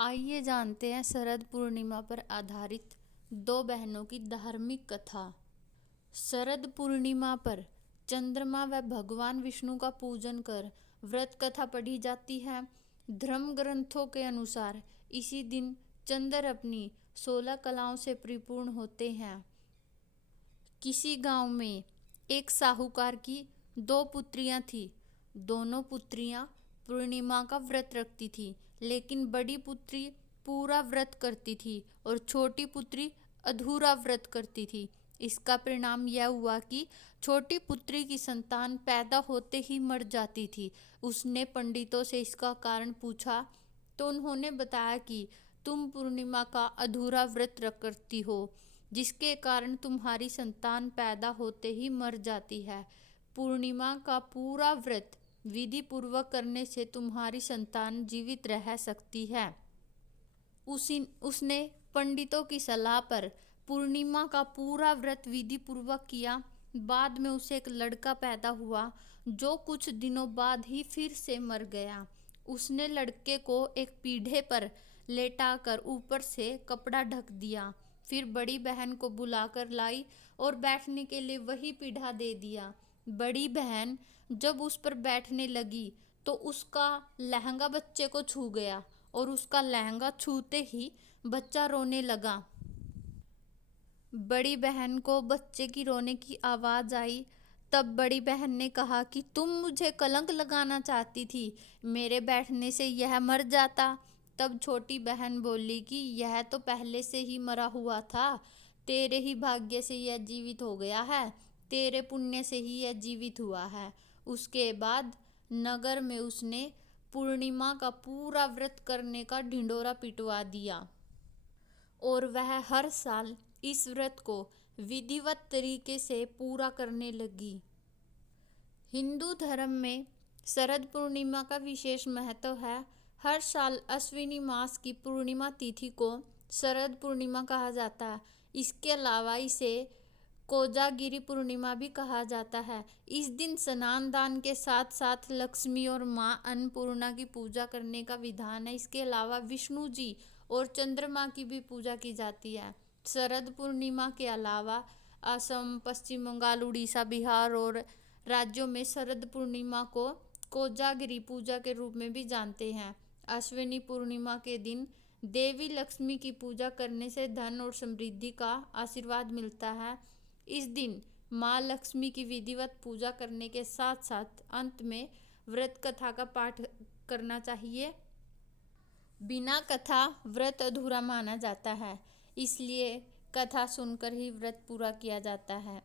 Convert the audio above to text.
आइए जानते हैं शरद पूर्णिमा पर आधारित दो बहनों की धार्मिक कथा। शरद पूर्णिमा पर चंद्रमा व भगवान विष्णु का पूजन कर व्रत कथा पढ़ी जाती है। धर्म ग्रंथों के अनुसार इसी दिन चंद्र अपनी 16 कलाओं से परिपूर्ण होते हैं। किसी गांव में एक साहूकार की दो पुत्रियां थी। दोनों पुत्रियां पूर्णिमा का व्रत रखती थी, लेकिन बड़ी पुत्री पूरा व्रत करती थी और छोटी पुत्री अधूरा व्रत करती थी। इसका परिणाम यह हुआ कि छोटी पुत्री की संतान पैदा होते ही मर जाती थी। उसने पंडितों से इसका कारण पूछा तो उन्होंने बताया कि तुम पूर्णिमा का अधूरा व्रत करती हो, जिसके कारण तुम्हारी संतान पैदा होते ही मर जाती है। पूर्णिमा का पूरा व्रत विधि पूर्वक करने से तुम्हारी संतान जीवित रह सकती है। उसने पंडितों की सलाह पर पूर्णिमा का पूरा व्रत विधि पूर्वक किया। बाद में उसे एक लड़का पैदा हुआ, जो कुछ दिनों बाद ही फिर से मर गया। उसने लड़के को एक पीढ़े पर लेटाकर ऊपर से कपड़ा ढक दिया। फिर बड़ी बहन को बुलाकर लाई और बैठने के लिए वही पीढ़ा दे दिया। बड़ी बहन जब उस पर बैठने लगी तो उसका लहंगा बच्चे को छू गया और उसका लहंगा छूते ही बच्चा रोने लगा। बड़ी बहन को बच्चे की रोने की आवाज़ आई। तब बड़ी बहन ने कहा कि तुम मुझे कलंक लगाना चाहती थी, मेरे बैठने से यह मर जाता। तब छोटी बहन बोली कि यह तो पहले से ही मरा हुआ था, तेरे ही भाग्य से यह जीवित हो गया है, तेरे पुण्य से ही यह जीवित हुआ है। उसके बाद नगर में उसने पूर्णिमा का पूरा व्रत करने का ढिंढोरा पिटवा दिया और वह हर साल इस व्रत को विधिवत तरीके से पूरा करने लगी। हिंदू धर्म में शरद पूर्णिमा का विशेष महत्व है। हर साल अश्विनी मास की पूर्णिमा तिथि को शरद पूर्णिमा कहा जाता है। इसके अलावा इसे कोजागिरी पूर्णिमा भी कहा जाता है। इस दिन स्नान दान के साथ साथ लक्ष्मी और मां अन्नपूर्णा की पूजा करने का विधान है। इसके अलावा विष्णु जी और चंद्रमा की भी पूजा की जाती है। शरद पूर्णिमा के अलावा असम, पश्चिम बंगाल, उड़ीसा, बिहार और राज्यों में शरद पूर्णिमा को कोजागिरी पूजा के रूप में भी जानते हैं। अश्विनी पूर्णिमा के दिन देवी लक्ष्मी की पूजा करने से धन और समृद्धि का आशीर्वाद मिलता है। इस दिन माँ लक्ष्मी की विधिवत पूजा करने के साथ साथ अंत में व्रत कथा का पाठ करना चाहिए। बिना कथा व्रत अधूरा माना जाता है, इसलिए कथा सुनकर ही व्रत पूरा किया जाता है।